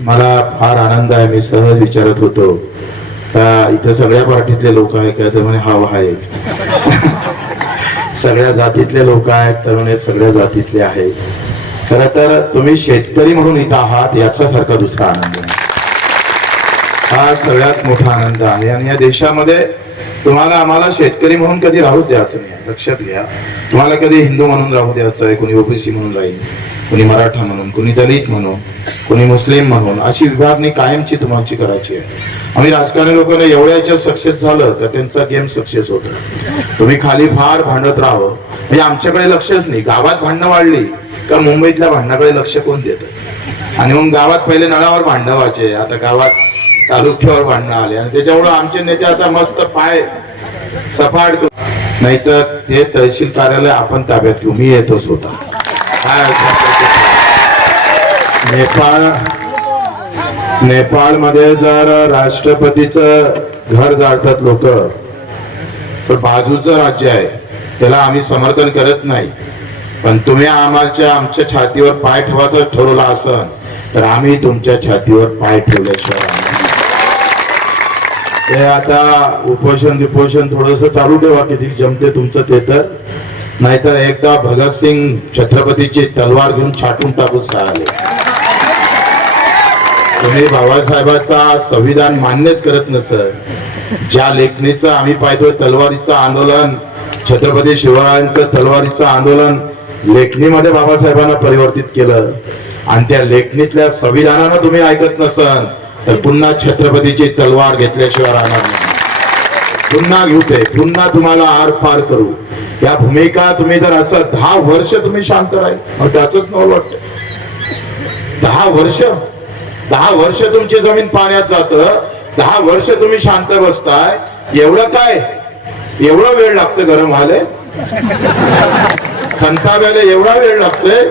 मला फार आनंद आहे मी सहज विचारत होतो. का इथं सगळ्या पार्टीतले लोक आहे का तर म्हणे हा आहे सगळ्या जातीतले लोक आहेत तर म्हणे सगळ्या जातीतले आहेत. खर तर तुम्ही शेतकरी म्हणून इथं आहात याच्यासारखा दुसरा आनंद आहे हा सगळ्यात मोठा आनंद आहे. आणि या देशामध्ये तुम्हाला आम्हाला शेतकरी म्हणून कधी राहूच द्यायचं नाही. लक्षात घ्या. तुम्हाला कधी हिंदू म्हणून राहू द्यायचं आहे कोणी ओबीसी म्हणून राहील कोणी मराठा म्हणून कोणी दलित म्हणून कोणी मुस्लिम म्हणून अशी विभागणी कायमची तुम्हाला करायची आहे. आम्ही राजकारणी लोकांना एवढ्या याच्यात सक्सेस झालं तर त्यांचा गेम सक्सेस होतो. तुम्ही खाली फार भांडत राहावं. म्हणजे आमच्याकडे लक्षच नाही. गावात भांडणं वाढली का मुंबईतल्या भांडणाकडे लक्ष कोण देतं? आणि मग गावात पहिले नळावर भांडणं व्हायचे. आता गावात तालुक्यावर भांडणं आले. आणि त्याच्यामुळे आमचे नेते आता मस्त पाय सपाट करू. नाहीतर ते तहसील कार्यालय आपण ताब्यात घेऊ. मी येतो स्वतः. काय नेपाळ नेपाळमध्ये जर राष्ट्रपतीचं घर जाळतात लोक तर बाजूचं राज्य आहे. त्याला आम्ही समर्थन करत नाही. पण तुम्ही आम्हाला आमच्या छातीवर पाय ठेवायचं ठरवलं असन तर आम्ही तुमच्या छातीवर पाय ठेवल्याशिवाय ते आता उपोषण विपोषण थोडस चालू ठेवा किती जमते तुमचं ते तर. नाहीतर एकदा भगतसिंग छत्रपतीची तलवार घेऊन छाटून टाकून आले तुम्ही बाबासाहेबांचा संविधान मान्यच करत नसत. ज्या लेखणीचं आम्ही पाहतोय तलवारीचं आंदोलन छत्रपती शिवरायांचं तलवारीचं आंदोलन लेखणीमध्ये बाबासाहेबांना परिवर्तित केलं. आणि त्या लेखणीतल्या संविधानानं तुम्ही ऐकत नसन. तर पुन्हा छत्रपतीची तलवार घेतल्याशिवाय राहणार नाही. पुन्हा घेऊ ते पुन्हा तुम्हाला आर पार करू. या भूमिका तुम्ही जर असं दहा वर्ष तुम्ही शांत राहील. मग त्याच मला वाटत दहा वर्ष? दहा वर्ष तुमची जमीन पाण्यात जात. दहा वर्ष तुम्ही शांत बसताय. एवढं काय? एवढा वेळ लागतं गरम व्हायला? संताव्याला एवढा वेळ लागतोय.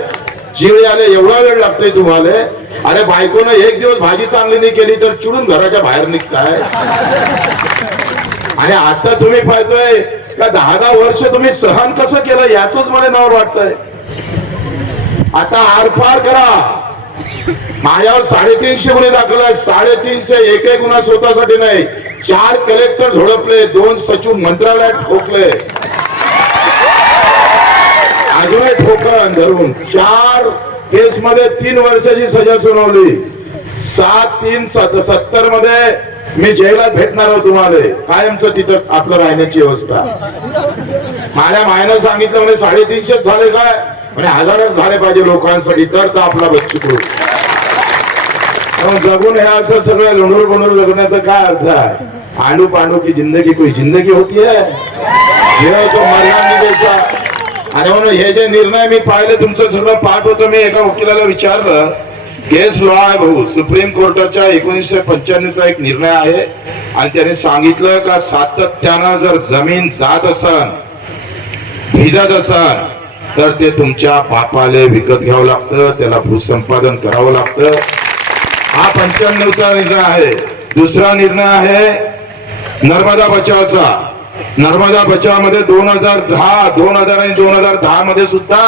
चिळ यायला एवढा वेळ लागतोय तुम्हाला? अरे बायकोनं एक दिवस भाजी चांगली नाही केली तर चिडून घराच्या बाहेर निघताय. आणि आता तुम्ही पाहतोय का दहा दहा वर्ष तुम्ही सहन कसं केलं याच मला नाव वाटतंय. आता आरपार करा. माझ्यावर साडेतीनशे गुन्हे दाखल आहेत. साडेतीनशे एक एक गुन्हा स्वतःसाठी नाही. चार कलेक्टर झोडपले दोन सचिव मंत्रालयात ठोकले. अजूनही ठोकन धरून चार केस मध्ये तीन वर्षाची सजा सुनावली. सात तीन सत्तरमध्ये मी जेलात भेटणार आहोत तुम्हाला. कायमचं तिथं आपलं राहण्याची व्यवस्था माझ्या मायनं सांगितलं म्हणजे साडेतीनशेच झाले काय? म्हणजे हजारच झाले पाहिजे लोकांसाठी तर तो आपला बच्चू मग जगून हे असं सगळं लोंढूर बनूर जगण्याचा काय अर्थ आहे? आंडू पांडू की जिंदगी कोई जिंदगी होती है? जेव्हा तो मर्यादा आणि म्हणून हे जे निर्णय मी पाहिले तुमचं सगळं पाठ होतं. मी एका वकिलाला विचारलं गेस लॉ आहे भाऊ. सुप्रीम कोर्टाच्या एकोणीसशे पंच्याण्णवचा एक निर्णय आहे. आणि त्याने सांगितलं का सातत्यानं जर जमीन जात असन भिजत असन तर ते तुमच्या बापाले विकत घ्यावं लागतं. त्याला भूसंपादन करावं लागतं. हा पंच्याण्णवचा निर्णय आहे. दुसरा निर्णय आहे नर्मदा बचावचा. नर्मदा बचावामध्ये दोन हजार दहा दोन हजार आणि दोन हजार दहा मध्ये सुद्धा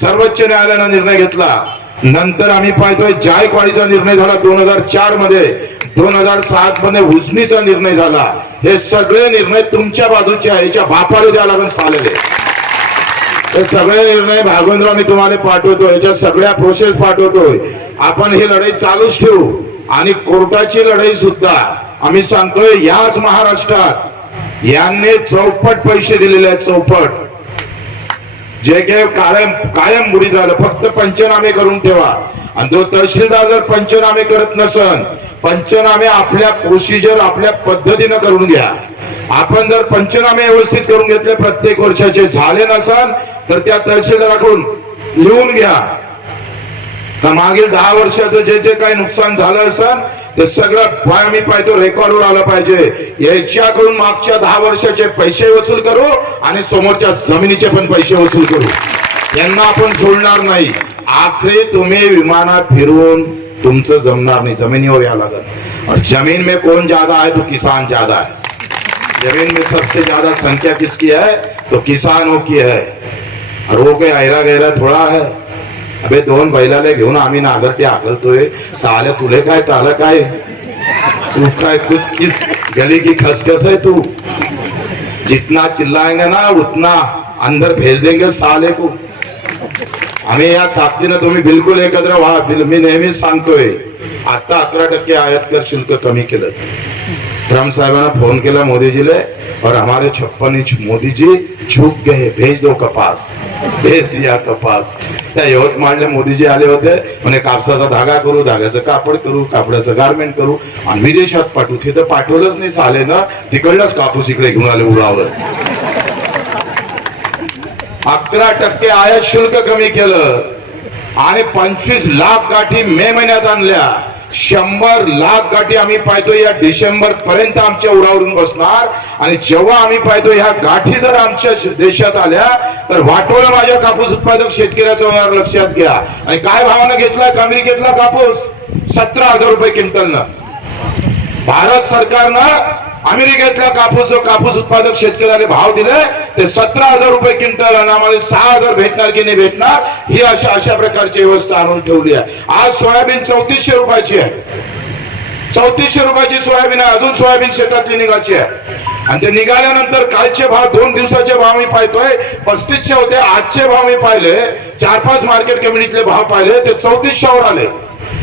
सर्वोच्च न्यायालयानं निर्णय घेतला. नंतर आम्ही पाहतोय जायकवाडीचा निर्णय झाला दोन हजार चारमध्ये दोन हजार सात मध्ये उजनीचा निर्णय झाला. हे सगळे निर्णय तुमच्या बाजूचे आहे याच्या बापाला द्यावं लागून चालले हे सगळे निर्णय भागवंतराव मी तुम्हाला पाठवतो याच्या सगळ्या प्रोसेस पाठवतोय. आपण ही लढाई चालूच ठेवू. आणि कोर्टाची लढाई सुद्धा. आम्ही सांगतोय याच महाराष्ट्रात यांनी चौपट पैसे दिलेले आहेत चौपट. जे काही कायम कायम बुडी झालं फक्त पंचनामे करून ठेवा. आणि जो तहसीलदार जर पंचनामे करत नसन पंचनामे आपल्या प्रोसिजर आपल्या पद्धतीनं करून घ्या. आपण जर पंचनामे व्यवस्थित करून घेतले प्रत्येक वर्षाचे झाले नसन तर त्या तहसीलदाराकडून लिहून घ्या. मागील दहा वर्षाचं जे जे काही नुकसान झालं असेल ते सगळं पाय आम्ही पाहिजे रेकॉर्डवर आलं पाहिजे. याच्याकडून मागच्या दहा वर्षाचे पैसे वसूल करू आणि समोरच्या जमिनीचे पण पैसे वसूल करू. यांना आपण सोडणार नाही. आखरी तुम्ही विमानात फिरवून तुमचं जमणार नाही. जमिनीवर या लागत और जमीन में कौन ज्यादा है तो किसान ज्यादा है जमीन में सबसे ज्यादा संख्या किसकी है तो किसानों की है. और वो कोई अहरा गहरा थोड़ा है? अबे दोन बैलाला घेऊन आम्ही नागरटी आकलतोय साल्या तुले काय तालं काय? तू काय कुस किस गली की खसखस है तू? जितना चिल्लाएंगे ना उतना अंदर भेज देंगे साले को। आम्ही या ताकदीनं तुम्ही बिलकुल एकत्र व्हा. मी नेहमीच सांगतोय आता अकरा टक्के आयात कर शुल्क कमी केलं. ट्रम्प साहेबांना फोन केला मोदीजीले और हमारे छप्पन इंच मोदीजी झुक गए भेज दो कपास. भेज दिया कपास. त्या यवतमाळला मोदीजी आले होते. म्हणे कापसाचा धागा करू धाग्याचं कापड करू कापडाचं गारमेंट करू. आणि विदेशात पाठवू. तिथं पाठवलंच नाही साले ना तिकडलाच कापूस इकडे घेऊन आले उरावर. अकरा टक्के आयात शुल्क कमी केलं. आणि पंचवीस लाख गाठी मे महिन्यात आणल्या. शंभर लाख गाठी आम्ही पाहतो या डिसेंबर पर्यंत आमच्या उरावरून बसणार. आणि जेव्हा आम्ही पाहतो ह्या गाठी जर आमच्या देशात आल्या तर वाटोळं माझ्या कापूस उत्पादक शेतकऱ्याचं होणार लक्षात घ्या. आणि काय भावानं घेतला अमेरिकेतला कापूस? सतरा हजार रुपये क्विंटलनं. भारत सरकारनं अमेरिकेतला कापूस जो कापूस उत्पादक शेतकऱ्याने भाव दिले ते सतरा हजार रुपये क्विंटल आणि आम्हाला सहा हजार भेटणार की नाही भेटणार ही अशा अशा प्रकारची व्यवस्था आणून ठेवली आहे. आज सोयाबीन चौतीसशे रुपयाची आहे. चौतीसशे रुपयाची सोयाबीन आहे. अजून सोयाबीन शेतातली निघायची आहे. आणि ते निघाल्यानंतर कालचे भाव दोन दिवसाचे भाव मी पाहतोय. पस्तीसशे होते आजचे भाव मी पाहिले. चार पाच मार्केट कमिटीतले भाव पाहिले ते चौतीसशेवर आले.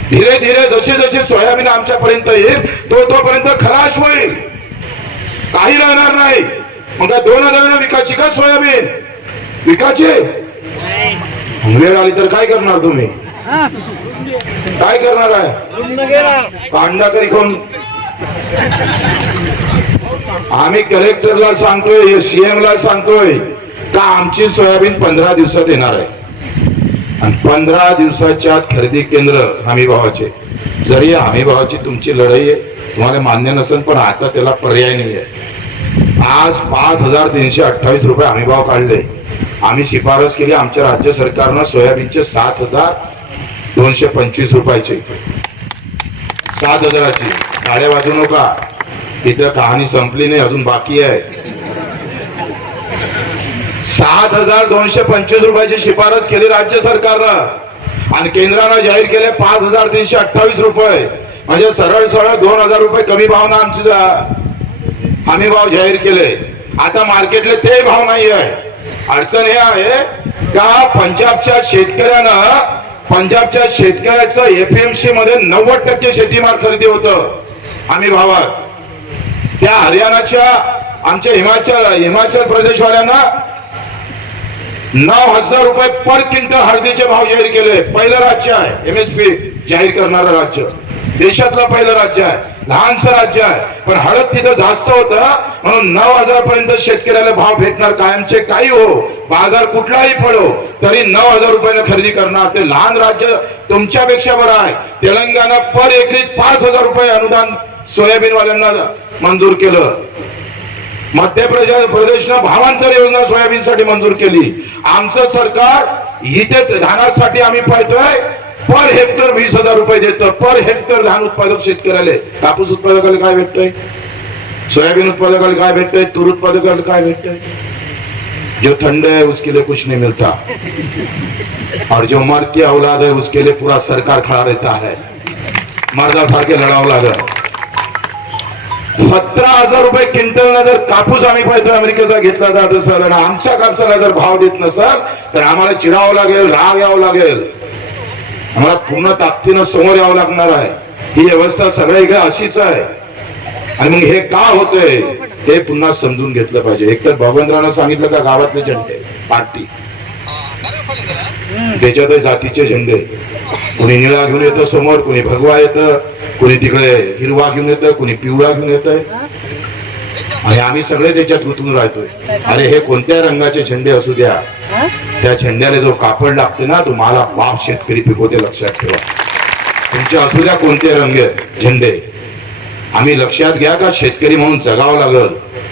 धीरे धीरे जशी जशी सोयाबीन आमच्यापर्यंत येईल तो तोपर्यंत खराश होईल. काही राहणार नाही. मग काय दोन हजार विकायची का सोयाबीन? विकायची? वेळ आली तर काय करणार तुम्ही? काय करणार आहे? कांदा करी कोण? आम्ही कलेक्टरला सांगतोय सीएम ला सांगतोय का आमची सोयाबीन पंधरा दिवसात येणार आहे. आणि पंधरा दिवसाच्या आत खरेदी केंद्र हमी भावाचे जरी हमीभावाची तुमची लढाई आहे तुम्हाला मान्य नसेल पण आता त्याला पर्याय नाही आहे आज पाच हजार तीनशे अठ्ठावीस रुपये हमीभाव काढले. आम्ही शिफारस केली आमच्या राज्य सरकारनं सोयाबीनचे सात हजार दोनशे पंचवीस रुपयाचे. सात हजाराची. गाड्या वाजू नका. इथं कहाणी संपली नाही अजून बाकी आहे. सात हजार दोनशे पंचवीस रुपयाची शिफारस केली राज्य सरकारनं. आणि केंद्रानं जाहीर केले पाच हजार तीनशे अठ्ठावीस रुपये. म्हणजे सरळ सरळ दोन हजार रुपये कमी भावना आमची जा- हमी भाव जाहीर केले. आता मार्केटले ते भाव नाही आहे अडचण हे आहे का पंजाबच्या शेतकऱ्यानं पंजाबच्या शेतकऱ्याचं एपीएमसी मध्ये नव्वद टक्के शेतीमाल खरेदी होतं आम्ही भावात. त्या हरियाणाच्या आमच्या हिमाचल हिमाचल प्रदेशवाल्यांना नऊ हजार रुपये पर क्विंटल हळदीचे भाव जाहीर केले. पहिलं राज्य आहे. एम एस पी जाहीर करणारं राज्य. देशातलं पहिलं राज्य आहे. लहानसं राज्य आहे. पण हळद तिथं जास्त होतं. म्हणून नऊ हजार पर्यंत शेतकऱ्याला भाव भेटणार कायमचे काही हो. बाजार कुठलाही पडो तरी नऊ हजार रुपयाने खरेदी करणार. ते लहान राज्य तुमच्यापेक्षा बरं आहे. तेलंगणा पर एकरीत पाच हजार रुपये अनुदान सोयाबीनवाल्यांना मंजूर केलं. मध्य प्रदेश प्रदेशनं भावांतर योजना सोयाबीनसाठी मंजूर केली. आमचं सरकार इथे धानासाठी आम्ही पाहतोय पर हेक्टर वीस हजार रुपये देतं. पर हेक्टर धान उत्पादक शेतकऱ्याला. कापूस उत्पादकाला काय भेटतोय? सोयाबीन उत्पादकाला काय भेटतोय? तूर उत्पादकाला काय भेटतोय? जो ठंड है उसके लिए कुछ नहीं मिलता और जो मर की औलाद है उसके लिए पूरा सरकार खड़ा रहता है. मर्दा सारखे लढावं लागत सतरा हजार रुपये क्विंटलला जर कापूस आम्ही पाहतोय अमेरिकेचा घेतला जात असेल आणि आमच्या कापसाला जर भाव देत नसाल तर आम्हाला चिरावं लागेल राग यावं लागेल. आम्हाला पूर्ण ताकदीनं समोर यावं लागणार आहे. ही व्यवस्था सगळीकडे अशीच आहे. आणि मग हे का होतंय हे पुन्हा समजून घेतलं पाहिजे. एकतर भगवंतरानं सांगितलं का गावातले झेंडे पार्टी. त्याच्यातही जातीचे झेंडे. कुणी निळा घेऊन येतं समोर कुणी भगवा येतं कुणी तिकडे हिरवा घेऊन येतं कुणी पिवळा घेऊन येतंय. आणि आम्ही सगळे त्याच्यात गुंतून राहतोय. अरे हे कोणत्या रंगाचे झेंडे असू द्या? त्या झेंड्याला जो कापड लागते ना तो मला बाप शेतकरी पिकवते लक्षात ठेवा. तुमचे असू द्या कोणते रंग झेंडे. आम्ही लक्षात घ्या का शेतकरी म्हणून जगावं लागल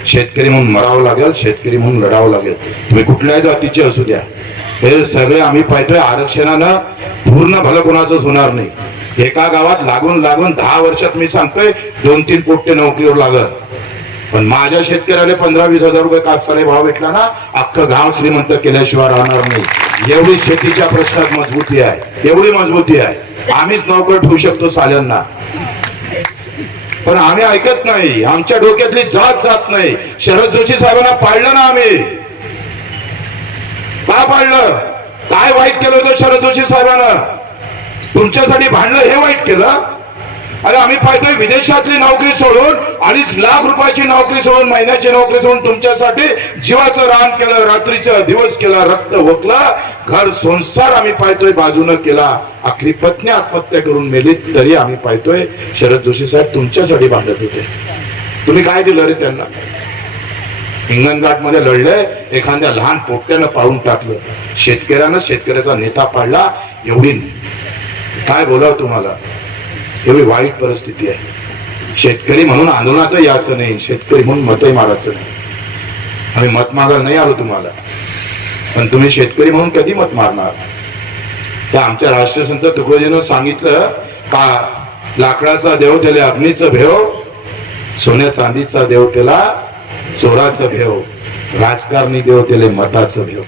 शेतकरी म्हणून मरावं लागेल शेतकरी म्हणून लढावं लागेल. तुम्ही कुठल्याही जातीचे असू द्या. हे सगळे आम्ही पाहतोय. आरक्षणानं पूर्ण भलं कोणाचंच होणार नाही. एका गावात लागून लागून दहा वर्षात मी सांगतोय दोन तीन पोट्टे नोकरीवर लागत पण माझ्या शेतकऱ्याला पंधरा वीस हजार रुपये कापसाला भाव भेटला ना अख्खं गाव श्रीमंत केल्याशिवाय राहणार नाही. एवढी शेतीच्या प्रश्नात मजबूती आहे. एवढी मजबूती आहे. आम्हीच नोकर ठेवू शकतो साल्यांना. पण आम्ही ऐकत नाही. आमच्या डोक्यातली जात जात नाही. शरद जोशी साहेबांना पाळलं ना आम्ही. का पाळलं काय वाईट केलं होतं शरद जोशी साहेबांना? तुमच्यासाठी भांडलं हे वाईट केलं? अरे आम्ही पाहतोय विदेशातली नोकरी सोडून अडीच लाख रुपयाची नोकरी सोडून महिन्याची नोकरी सोडून तुमच्यासाठी जीवाचं रान केलं रात्रीचा दिवस केला रक्त वकलं घर संसार आम्ही पाहतोय बाजूनं केला. आखरी पत्नी आत्महत्या करून मेली तरी आम्ही पाहतोय शरद जोशी साहेब तुमच्यासाठी भांडत होते. तुम्ही काय दिलं रे त्यांना? हिंगणघाटमध्ये लढले एखाद्या लहान पोट्यानं पाळून टाकलं. शेतकऱ्यानं शेतकऱ्याचा नेता पाडला एवढी काय बोलावं तुम्हाला? एवढी वाईट परिस्थिती आहे. शेतकरी म्हणून आंदोलनात यायचं नाही शेतकरी म्हणून मतही मारायचं नाही. आम्ही मत मागायला नाही आलो तुम्हाला. पण तुम्ही शेतकरी म्हणून कधी मत मारणार? तर आमच्या राष्ट्रसंत तुकडोजीनं सांगितलं का लाकडाचा देव त्याला अग्नीचं भेव सोन्या चांदीचा देव त्याला चोराचं भेव. राजकारणी देव त्याला मताचं भेव.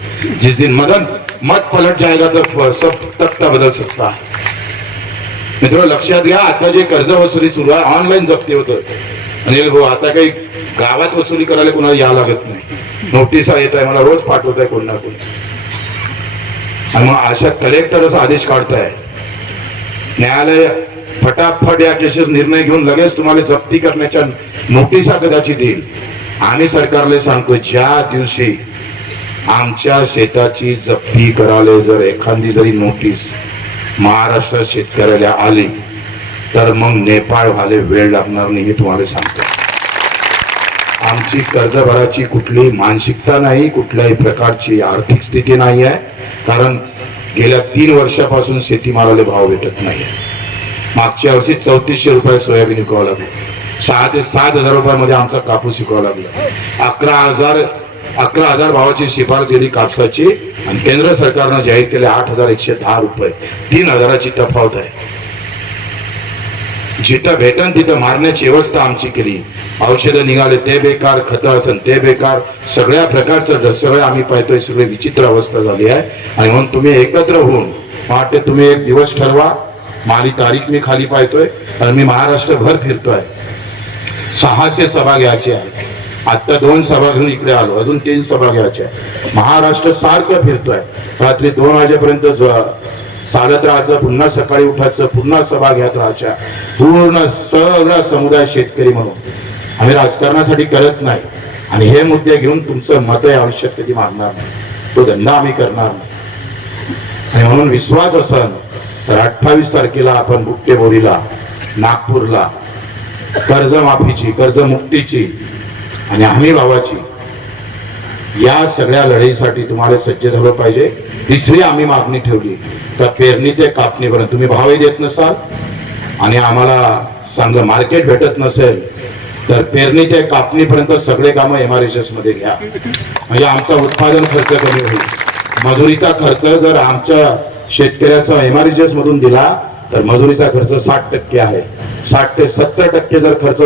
जिस दिन मदन मत पलट जाएगा तो सब तख्ता बदल सकता मित्र लक्षात घ्या आता जे कर्ज वसुली सुरू आहे ऑनलाईन जप्ती होत. आणि आता काही गावात वसुली करायला कुणाला या लागत नाही. नोटिसा येत आहे मला रोज पाठवत आहे कोण ना कोण. आणि मग अशा कलेक्टरच आदेश काढताय. न्यायालय फटाफट या केसेस निर्णय घेऊन लगेच तुम्हाला जप्ती करण्याच्या नोटिसा कदाचित देईल आम्ही सरकारला सांगतो ज्या दिवशी आमच्या शेताची जप्ती करायला जर एखादी जरी नोटीस महाराष्ट्र शेतकऱ्याला आली तर मग नेपाळ व्हायला वेळ लागणार नाही हे तुम्हाला सांगतो आमची कर्ज भराची कुठली मानसिकता नाही कुठल्याही प्रकारची आर्थिक स्थिती नाही आहे कारण गेल्या तीन वर्षापासून शेतीमालाला भाव भेटत नाही मागच्या वर्षी चौतीसशे रुपये सोयाबीन विकावं लागलं. सहा ते सात हजार रुपयामध्ये आमचा कापूस शिकवा लागला. अकरा हजार अकरा हजार भावाची शिफारस केली कापसाची आणि केंद्र सरकारनं जाहीर केले आठ हजार एकशे दहा रुपये. तीन हजाराची तफावत आहे. जिथं भेटन तिथं मारण्याची व्यवस्था आमची केली. औषधं निघाले ते बेकार खतं असन ते बेकार. सगळ्या प्रकारचं सगळं आम्ही पाहतोय सगळे विचित्र अवस्था झाली आहे. आणि म्हणून तुम्ही एकत्र होऊन वाटते तुम्ही एक दिवस ठरवा. माझी तारीख मी खाली पाहतोय. आणि मी महाराष्ट्रभर फिरतोय. सहाशे सभा घ्यायचे आहे. आता दोन सभा घेऊन इकडे आलो अजून तीन सभा घ्यायच्या आहे. महाराष्ट्र सारखं फिरतोय. रात्री दोन वाजेपर्यंत चालत राहायचं पुन्हा सकाळी उठायचं पुन्हा सभा घ्यात राहायच्या. पूर्ण सगळा समुदाय शेतकरी म्हणून. आम्ही राजकारणासाठी करत नाही. आणि हे मुद्दे घेऊन तुमचं मतही आवश्यक कधी मागणार नाही. तो धंदा आम्ही करणार नाही. आणि म्हणून विश्वास असन तर अठ्ठावीस तारखेला आपण बुट्टेबोरीला नागपूरला कर्जमाफीची कर्जमुक्तीची आणि हमी भावाची या सगळ्या लढाईसाठी तुम्हाला सज्ज झालं पाहिजे. तिसरी आम्ही मागणी ठेवली. तर पेरणी ते कापणीपर्यंत. तुम्ही भावही देत नसाल आणि आम्हाला चांगलं मार्केट भेटत नसेल तर पेरणी ते कापणीपर्यंत सगळे कामं एम आर एसमध्ये घ्या. म्हणजे आमचा उत्पादन खर्च कमी होईल. मजुरीचा खर्च जर आमच्या शेतकऱ्याचा एम आर एस मधून दिला तर मजुरीचा खर्च साठ टक्के आहे. साठ ते सत्तर टक्के जर खर्च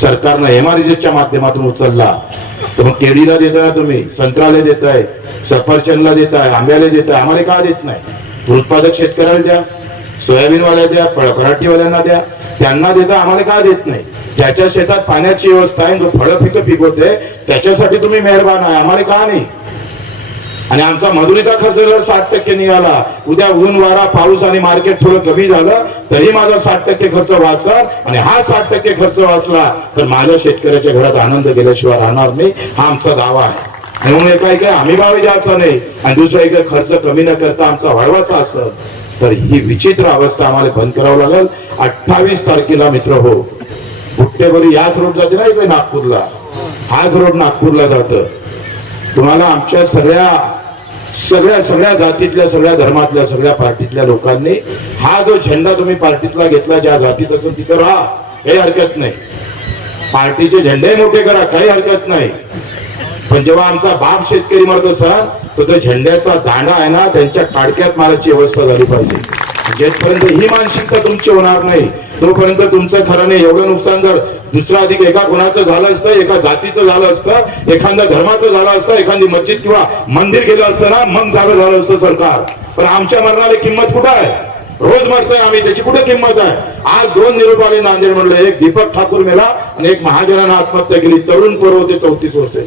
सरकारनं एम आर माध्यमातून उचलला तर मग केळीला देताय तुम्ही संत्राला देताय सफरचंदला देताय आंब्याला देताय आम्हाला का देत नाही? उत्पादक शेतकऱ्याला द्या सोयाबीनवाल्या द्या पराठीवाल्यांना द्या त्यांना देता आम्हाला का देत नाही? ज्याच्या शेतात पाण्याची व्यवस्था आहे जो फळं पिकं पिकवते त्याच्यासाठी तुम्ही मेहरबान आहे आम्हाला का नाही? आणि आमचा मजुरीचा खर्च जर साठ टक्के निघाला उद्या ऊन वारा पाऊस आणि मार्केट थोडं कमी झालं तरी माझा साठ टक्के खर्च वाचला आणि हा साठ टक्के खर्च वाचला तर माझ्या शेतकऱ्याच्या घरात आनंद गेल्याशिवाय राहणार नाही हा आमचा दावा आहे. आणि म्हणून एका इकडे आम्ही भावी द्यायचा नाही आणि दुसऱ्या इकडे खर्च कमी न करता आमचा वाढवायचा असत तर ही विचित्र अवस्था आम्हाला बंद करावं लागेल. अठ्ठावीस तारखेला मित्र हो बुट्टेबरी याच रोड जाते ना इकडे नागपूरला? हाच रोड नागपूरला जात. तुम्हाला आमच्या सगळ्या सगळ्या सगळ्या जातीतल्या सगळ्या धर्मातल्या सगळ्या पार्टीतल्या लोकांनी हा जो झेंडा तुम्ही पार्टीतला घेतला ज्या जातीत असेल तिथं राहा. हे हरकत नाही. पार्टीचे झेंडे मोठे करा काही हरकत नाही. पण जेव्हा आमचा बाप शेतकरी मरत असा तर तो झेंड्याचा दांडा आहे ना त्यांच्या काडक्यात मारायची व्यवस्था झाली पाहिजे. जेथपर्यंत ही मानसिकता तुमची होणार नाही तोपर्यंत तुमचं खरं नाही एवढं नुकसान जर दुसरं अधिक एका गुणाचं झालं असतं एका जातीचं झालं असतं एखाद्या धर्माचं झालं असतं एखादी मस्जिद किंवा मंदिर गेलं असतं ना मग जागं झालं असतं सरकार. पण आमच्या मरणाला किंमत कुठं आहे? रोज मरतोय आम्ही त्याची कुठे किंमत आहे? आज दोन निरोप आले नांदेड म्हणलं एक दीपक ठाकूर मेला आणि एक महाजनानं आत्महत्या केली तरुण पोरं होते चौतीस वर्षे.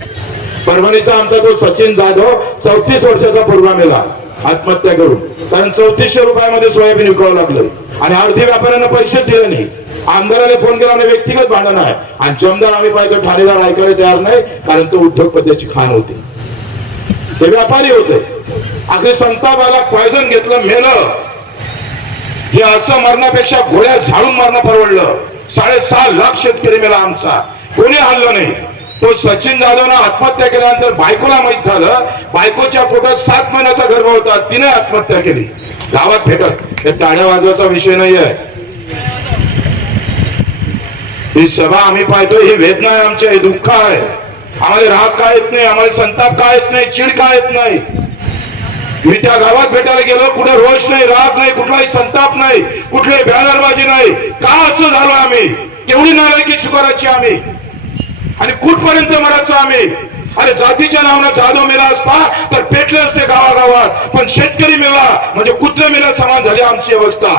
परभणीचा आमचा तो सचिन जाधव चौतीस वर्षाचा पोरगा मेला आत्महत्या करून. कारण चौतीसशे रुपयामध्ये सोयाबीन विकावं लागलं. आणि अर्धी व्यापाऱ्यांना पैसे दिले नाही. आमदाराने फोन केला आणि व्यक्तिगत भांडण आहे. आणि जमदार आम्ही पाहिजे ठाणेदार ऐकायला तयार नाही कारण तो उद्योगपतीची खाण होती. ते व्यापारी होते. अगदी संतापाला पॉयझन घेतलं मेलं. हे असं मरण्यापेक्षा गोळ्या झाडून मारणं परवडलं. साडेसहा लाख शेतकरी मेला आमचा. कोणी हल्लं नाही. तो सचिन जाधवनं आत्महत्या केल्यानंतर बायकोला माहीत झालं. बायकोच्या पोटात सात महिन्याचा गर्भ होता. तिने आत्महत्या केली. गावात भेटत. हे टाळ्या वाजवायचा विषय नाही आहे ही सभा आम्ही पाहतो ही वेदना आहे आमची हे दुःख आहे. आम्हाला राग का येत नाही आम्हाला संताप का येत नाही चिड का येत नाही? मी त्या गावात भेटायला गेलो कुठे रोष नाही राग नाही कुठलाही संताप नाही कुठली बॅनरबाजी नाही. का असं झालो आम्ही? केवढी नागरिकी स्वीकारायची आम्ही? आणि कुठपर्यंत मरायचो आम्ही? अरे जातीच्या नावानं जाधव मेला असता तर पेटले असते गावागावात. पण शेतकरी मेला म्हणजे कुत्र मेला समान झाली आमची अवस्था.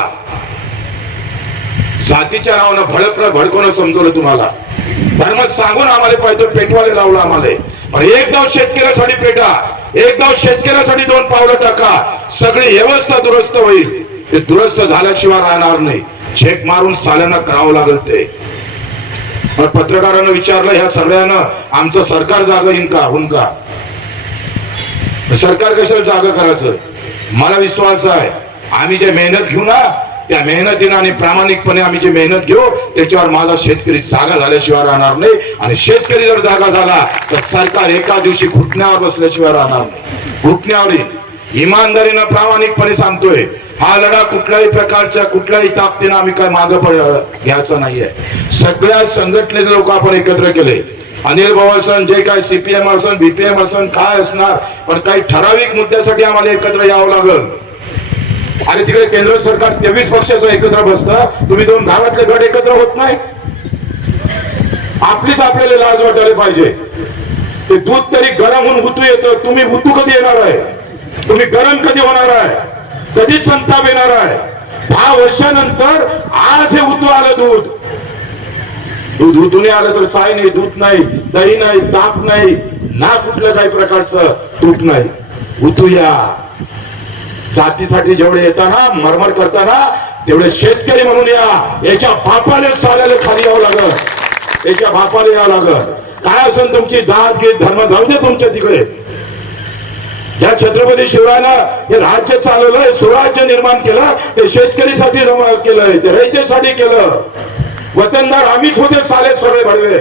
जातीच्या नावानं भडकणं भडकवणं समजवलं तुम्हाला. धर्म सांगून आम्हाला पाहिजे पेटवायला लावलं आम्हाला. पण एक शेतकऱ्यासाठी पेटा. एक शेतकऱ्यासाठी दोन पावलं टाका. सगळी व्यवस्था दुरुस्त होईल. ते दुरुस्त झाल्याशिवाय राहणार नाही. चेक मारून साल्यांना करावं लागेल ते. पण पत्रकारांना विचारलं ह्या सगळ्यांना आमचं सरकार जाग येईन का होऊन का? सरकार कशाला जागा करायचं? मला विश्वास आहे. आम्ही जे मेहनत घेऊ ना त्या मेहनतीनं आणि प्रामाणिकपणे आम्ही जी मेहनत घेऊ त्याच्यावर माझा शेतकरी जागा झाल्याशिवाय राहणार नाही. आणि शेतकरी जर जागा झाला तर सरकार एका दिवशी घुटण्यावर बसल्याशिवाय राहणार नाही. घुटण्यावर इमानदारीनं प्रामाणिकपणे सांगतोय हा लढा कुठल्याही प्रकारच्या कुठल्याही ताकदीनं आम्ही काय मागं पड घ्यायचा नाहीये. सगळ्या संघटनेचे लोक आपण एकत्र केले. अनिल भाऊ असन जे काय सीपीएम असन बीपीएम असन काय असणार पण काही ठराविक मुद्द्यासाठी आम्हाला एकत्र यावं लागल. आणि तिकडे केंद्र सरकार तेवीस पक्षाचं एकत्र बसतं. तुम्ही दोन गावातले गट एकत्र होत नाही. आपलीच आपल्याला लाज वाटायला पाहिजे. ते दूध तरी गरम होऊन हुतू येतं. तुम्ही हुतू कधी येणार आहे? तुम्ही गरम कधी होणार आहे? कधी संताप येणार आहे? दहा वर्षानंतर आज हे हुतू आलं दूध. दूध उतून आलं तर साय नाही दूध नाही दही नाही ताप नाही ना कुठल्या काही प्रकारचं तूट नाही. उतू या. जातीसाठी जेवढे येताना मरमर करताना तेवढे शेतकरी म्हणून या. याच्या बापाने साल्याला खाली यावं लागत याच्या बापाला यावं लागत काय असेल तुमची जात गीत धर्म जाऊ दे तुमच्या तिकडे. या छत्रपती शिवरायानं हे राज्य चालवलं हे स्वराज्य निर्माण केलं ते शेतकरीसाठी केलं ते रयतेसाठी केलं. वतनदार आम्हीच होते साले सगळे भडवे.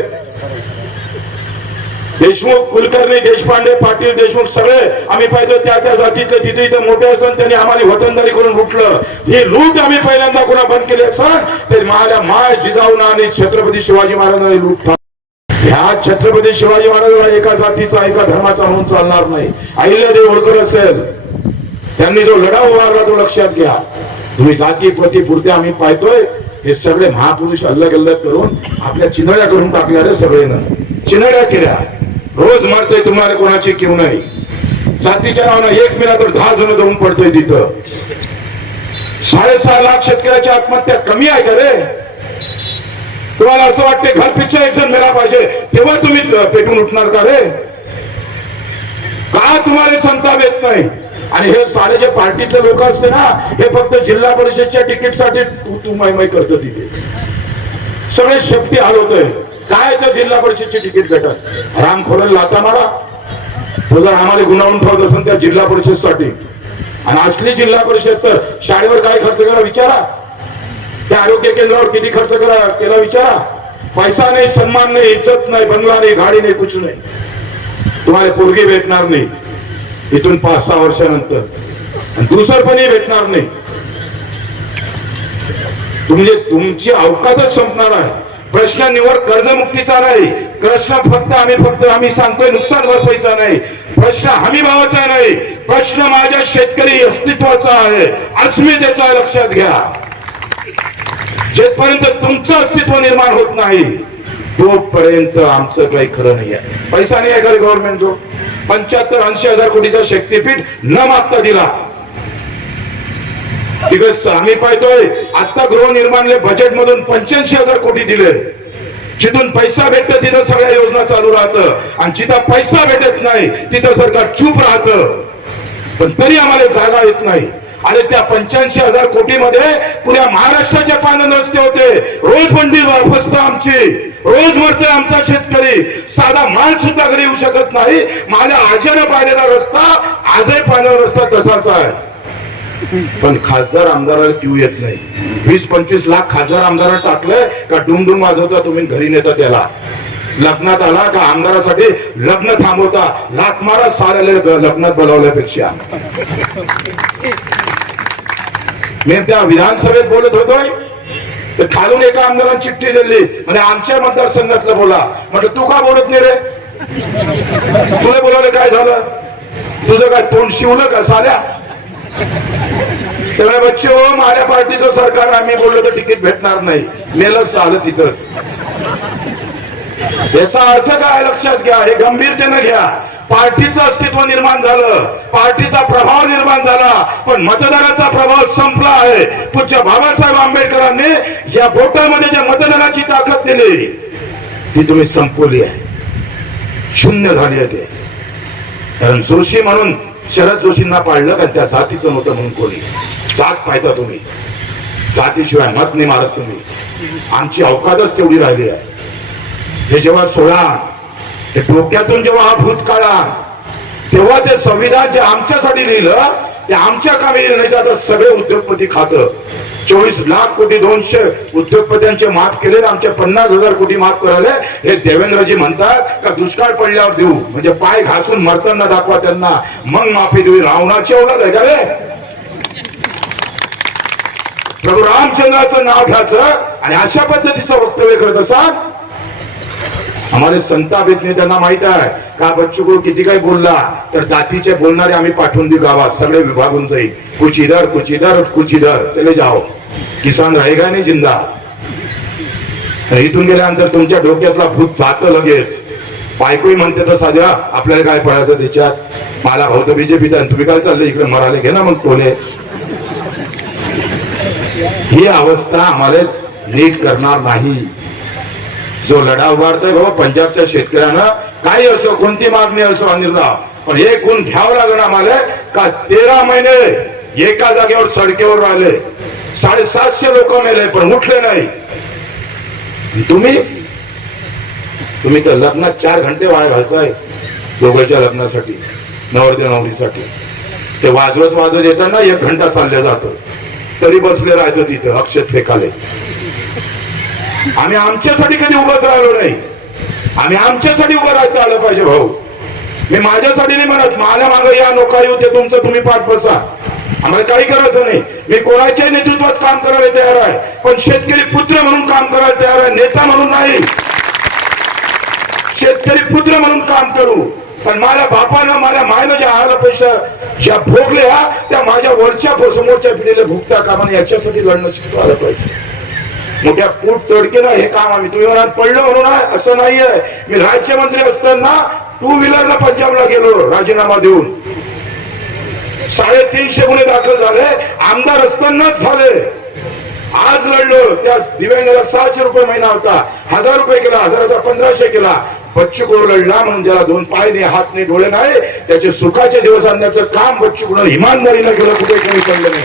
देशमुख कुलकर्णी देशपांडे पाटील देशमुख सगळे आम्ही पाहिजे त्या त्या जातीतले तिथे इथे मोठे असन त्यांनी आम्हाला वतनदारी करून लुटलं. ही लूट आम्ही पहिल्यांदा कोणा बंद केली असन तर माझ्या माय जिजाऊन आणि छत्रपती शिवाजी महाराजांनी लूट ह्या छत्रपती शिवाजी महाराजांना एका जातीचा एका धर्माचा होऊन चालणार नाही. अहिल्यादेव होळकर असेल त्यांनी जो लढा उभारला तो लक्षात घ्या. तुम्ही जाती प्रती पुरते आम्ही पाहतोय हे सगळे महापुरुष अल्लग अल्लग करून आपल्या चिनड्या करून टाकल्या रे सगळेनं चिनड्या केल्या. रोज मारतोय तुम्हाला कोणाची किव नाही. जातीच्या नावानं एक मिला तर दहा जण जाऊन पडतोय तिथं. साडेसहा लाख शेतकऱ्याची आत्महत्या कमी आहे का रे? तुम्हाला असं वाटते घरपेक्षा एक जण मिळा पाहिजे तेव्हा तुम्ही पेटून उठणार का रे? का तुम्हाला संताप येत नाही? आणि हे सारे जे पार्टीतले लोक असते ना हे फक्त जिल्हा परिषदच्या तिकीटसाठी तू तू माय माय करत तिथे. सगळे शेपटी हलवतोय काय तर जिल्हा परिषदची तिकीट भेटत रामखोरन लाता मारा. तो जर आम्हाला गुणावून ठेवत असेल त्या जिल्हा परिषदसाठी. आणि असली जिल्हा परिषद तर शाळेवर काय खर्च करा विचारा. त्या आरोग्य केंद्रावर किती खर्च करा केला विचारा. पैसा नाही सन्मान नाही इज्जत नाही बंगला नाही गाडी नाही कुछ नाही. तुम्हाला पोरगी भेटणार नाही. इथून पाच सहा वर्षानंतर. आणि दुसरपणी भेटणार नाही. म्हणजे तुमची अवकाशच संपणार आहे. प्रश्न निवड कर्जमुक्तीचा नाही. प्रश्न फक्त आम्ही फक्त आम्ही सांगतोय नुकसान भरपाईचा नाही. प्रश्न हमी भावाचा नाही. प्रश्न माझ्या शेतकरी अस्तित्वाचा आहे. अस्मितेचा लक्षात घ्या. जेपर्यंत तुमचं अस्तित्व निर्माण होत नाही तोपर्यंत आमचं काही खरं नाही आहे. पैसा नाही आहे का गव्हर्नमेंट जो? पंच्याहत्तर ऐंशी हजार कोटीचा शक्तीपीठ न मागता दिला. तिकडे आम्ही पाहतोय आता गृहनिर्माणले बजेट मधून पंच्याऐंशी हजार कोटी दिले. जिथून पैसा भेटत तिथं सगळ्या योजना चालू राहतं. आणि जिथं पैसा भेटत नाही तिथं सरकार चूप राहतं. पण तरी आम्हाला जागा येत नाही. आणि त्या पंच्याऐंशी हजार कोटीमध्ये पुऱ्या महाराष्ट्राचे पानं नसते होते. रोज मंदिर फसत आमची. रोज मरतोय आमचा शेतकरी. साधा माल सुद्धा घरी येऊ शकत नाही. माझ्या आजीनं पाहिलेला रस्ता आजही पाहिलेला रस्ता तसाच आहे. पण खासदार आमदाराला क्यू येत नाही. वीस पंचवीस लाख खासदार आमदाराला टाकलंय का डुमडुम वाजवता तुम्ही घरी नेता त्याला? लग्नात आला का आमदारासाठी लग्न थांबवता? लाख मारा साऱ्याला लग्नात बोलावल्यापेक्षा. मी त्या विधानसभेत बोलत होतोय. तर खालून एका आमदाराने चिठ्ठी दिली. म्हणजे आमच्या मतदारसंघातलं बोला. म्हटलं तू का बोलत नाही रे? तुला बोलावलं काय झालं? तुझं काय तोंड शिवलं का साल्या? त्यामुळे बच्चे हो, माझ्या पार्टीचं सरकार आम्ही बोललो तर तिकीट भेटणार नाही. मेलच आलं तिथंच याचा अर्थ काय लक्षात घ्या हे गंभीरतेनं घ्या. पार्टीचं अस्तित्व निर्माण झालं पार्टीचा प्रभाव निर्माण झाला पण मतदाराचा प्रभाव संपला आहे. पूज्य बाबासाहेब आंबेडकरांनी या बोटामध्ये ज्या मतदानाची ताकद दिली ती तुम्ही संपवली आहे. शून्य झाली आहे ते. कारण जोशी म्हणून शरद जोशींना पाळलं का त्या जातीचं नव्हतं म्हणून कोणी? जात पाहता तुम्ही. जातीशिवाय मत नाही मारत तुम्ही. आमची अवकादच तेवढी राहिली आहे. हे जेव्हा सोळा हे डोक्यातून जेव्हा हा भूतकाळ तेव्हा ते संविधान जे आमच्यासाठी लिहिलं ते आमच्या कामी नाही तर आता सगळे उद्योगपती खातं. चोवीस लाख कोटी दोनशे उद्योगपत्यांचे माफ केले आमचे पन्नास हजार कोटी माफ करायले. हे देवेंद्रजी म्हणतात का दुष्काळ पडल्यावर देऊ. म्हणजे पाय घासून मरताना दाखवा त्यांना. मग माफी देऊ. रावणाची औलाद आहे का रे? प्रभू रामचंद्राचं नाव घ्यायचं आणि अशा पद्धतीचं वक्तव्य करत असाल आम्हाला संतापित नाही त्यांना माहीत आहे. का बच्चू किती काही बोलला तर जातीचे बोलणारे आम्ही पाठवून देऊ गावात सगळे विभागून जाईल. कुछ इधर कुछ इधर कुछ इधर चले जाओ. किसान राहिगा नाही जिंदा? इथून गेल्यानंतर तुमच्या डोक्यातला भूत जात लगेच. बायकोही म्हणते तर साध्या आपल्याला काय पळायचं त्याच्यात? मला भाऊ तर बीजेपी तुम्ही काय चाललं इकडे मराले? घे ना मग टोले ही अवस्था आम्हालाच नीट करणार नाही. जो लढा उभारतोय बाबा पंजाबच्या शेतकऱ्यांना काही असो कोणती मागणी असो अनिलराव पण हे गुण घ्यावं लागणार आम्हाला का तेरा महिने एका जागेवर सडकेवर राहिले. साडेसातशे लोक मेले पण उठले नाही. तुम्ही? तुम्ही तर लग्नात चार घंटे वाया घालताय दोघांच्या लग्नासाठी नवरदेव नवरीसाठी. ते वाजवत वाजवत येताना एक घंटा चालल्या जातो. तरी बसले राहतो तिथं अक्षत फेकाले. आम्ही आमच्यासाठी कधी उभंच राहिलो नाही. आम्ही आमच्यासाठी उभं राहायचं आलं पाहिजे भाऊ. मी माझ्यासाठी नाही म्हणत माझ्या मागे या नोका येऊ ते तुमचं तुम्ही पाठ बसा. आम्हाला काही करायचं नाही. मी कोणाच्याही नेतृत्वात काम करायला तयार आहे पण शेतकरी पुत्र म्हणून काम करायला तयार आहे नेता म्हणून नाही. शेतकरी पुत्र म्हणून काम करू. पण माझ्या बापानं माझ्या मायनं ज्या आहार पैसा ज्या भोगल्या त्या माझ्या वरच्या समोरच्या पिढीला भुगत्या कामाने याच्यासाठी लढणं शिकतो आलं पाहिजे. मोठ्या पोट तडकेनं हे काम आम्ही तुम्ही म्हणाल पडलं म्हणून असं नाहीये. मी राज्यमंत्री असताना टू व्हीलरला पंजाबला गेलो राजीनामा देऊन. साडेतीनशे गुन्हे दाखल झाले आमदार असतानाच झाले. आज लढलो त्या दिव्यांगाला सहाशे रुपये महिना होता. हजार रुपये केला हजाराचा पंधराशे केला. बच्चू लढला म्हणून ज्याला दोन पाय नाही हात नाही डोळे नाही त्याचे सुखाचे दिवस आणण्याचं काम बच्चू कडू इमानदारीनं केलं कुठे कोणी पडलं नाही.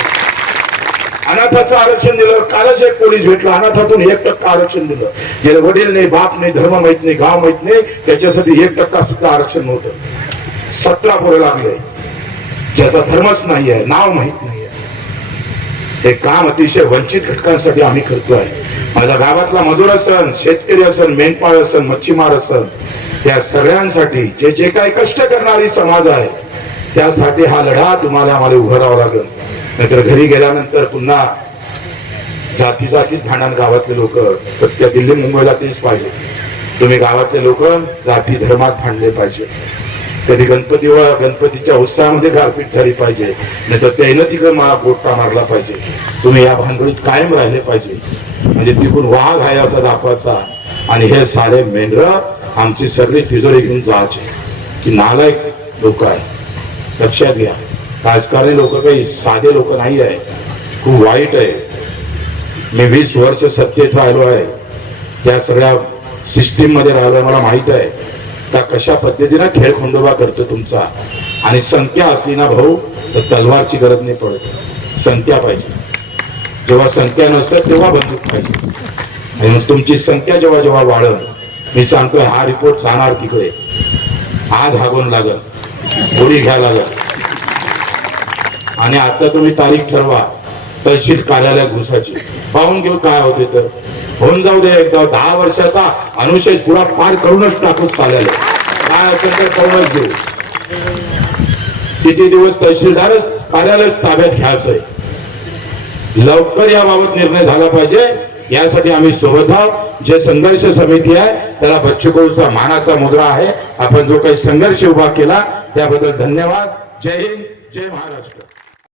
अनाथाचं आरक्षण दिलं कालच एक पोलीस भेटला अनाथातून एक टक्का आरक्षण दिलं. जे वडील नाही बाप नाही धर्म माहीत नाही गाव माहीत नाही त्याच्यासाठी एक टक्का सुद्धा आरक्षण नव्हतं. सतरा पोरं लागले ज्याचा धर्मच नाही आहे नाव माहीत नाहीये हे काम अतिशय वंचित घटकांसाठी आम्ही करतो आहे माझ्या गावातला मजूर असन शेतकरी असन मेंढपाळ असन मच्छीमार असन त्या सगळ्यांसाठी जे जे काही कष्ट करणारी समाज आहे त्यासाठी हा लढा तुम्हाला आम्हाला उभं राहावं लागेल. नाहीतर घरी गेल्यानंतर पुन्हा जाती जातीत भांडण गावातले लोक त्या दिल्ली मुंबईला तेच पाहिजे. तुम्ही गावातले लोक जाती धर्मात भांडले पाहिजे. कधी गणपती व गणपतीच्या उत्साहामध्ये गारपीट झाली पाहिजे. नाही तर त्यानं तिकडे मला पोटका मारला पाहिजे. तुम्ही या भानगडीत कायम राहिले पाहिजे. म्हणजे तिकडून वाघ आहे असा दाखवायचा. आणि हे सारे मेंढर आमची सगळी तिजोरी घेऊन जायचे. की नालायक लोक आहे लक्षात घ्या. राजकारणी लोक काही साधे लोक नाही आहे. खूप वाईट आहे. मी वीस वर्ष सत्तेत राहिलो आहे. त्या सगळ्या सिस्टीममध्ये राहिलो आहे मला माहीत आहे. का कशा पद्धतीनं खेळ खंडोबा करतो तुमचा? आणि संख्या असली ना भाऊ तर तलवारची गरज नाही पडत. संख्या पाहिजे. जेव्हा संख्या नसतं तेव्हा बंदूक पाहिजे. आणि तुमची संख्या जेव्हा जेव्हा वाढल मी सांगतोय हा रिपोर्ट जाणार तिकडे. आज हागून लागल. गोळी घ्या लागल. आणि आता तुम्ही तारीख ठरवा. तहसील कार्यालयात घुसायची. पाहून घेऊ काय होते तर. होऊन जाऊ दे एकदा. दहा वर्षाचा अनुशेष पुरा पार करूनच टाकू चालेल. काय असेल तर करूनच घेऊ. किती दिवस तहसीलदारच कार्यालयच ताब्यात घ्यायचंय? लवकर याबाबत निर्णय झाला पाहिजे. यासाठी आम्ही सोबत आहोत. जे संघर्ष समिती आहे त्याला बच्चूकोचा मानाचा मुद्रा आहे. आपण जो काही संघर्ष उभा केला त्याबद्दल धन्यवाद. जय हिंद जय महाराष्ट्र.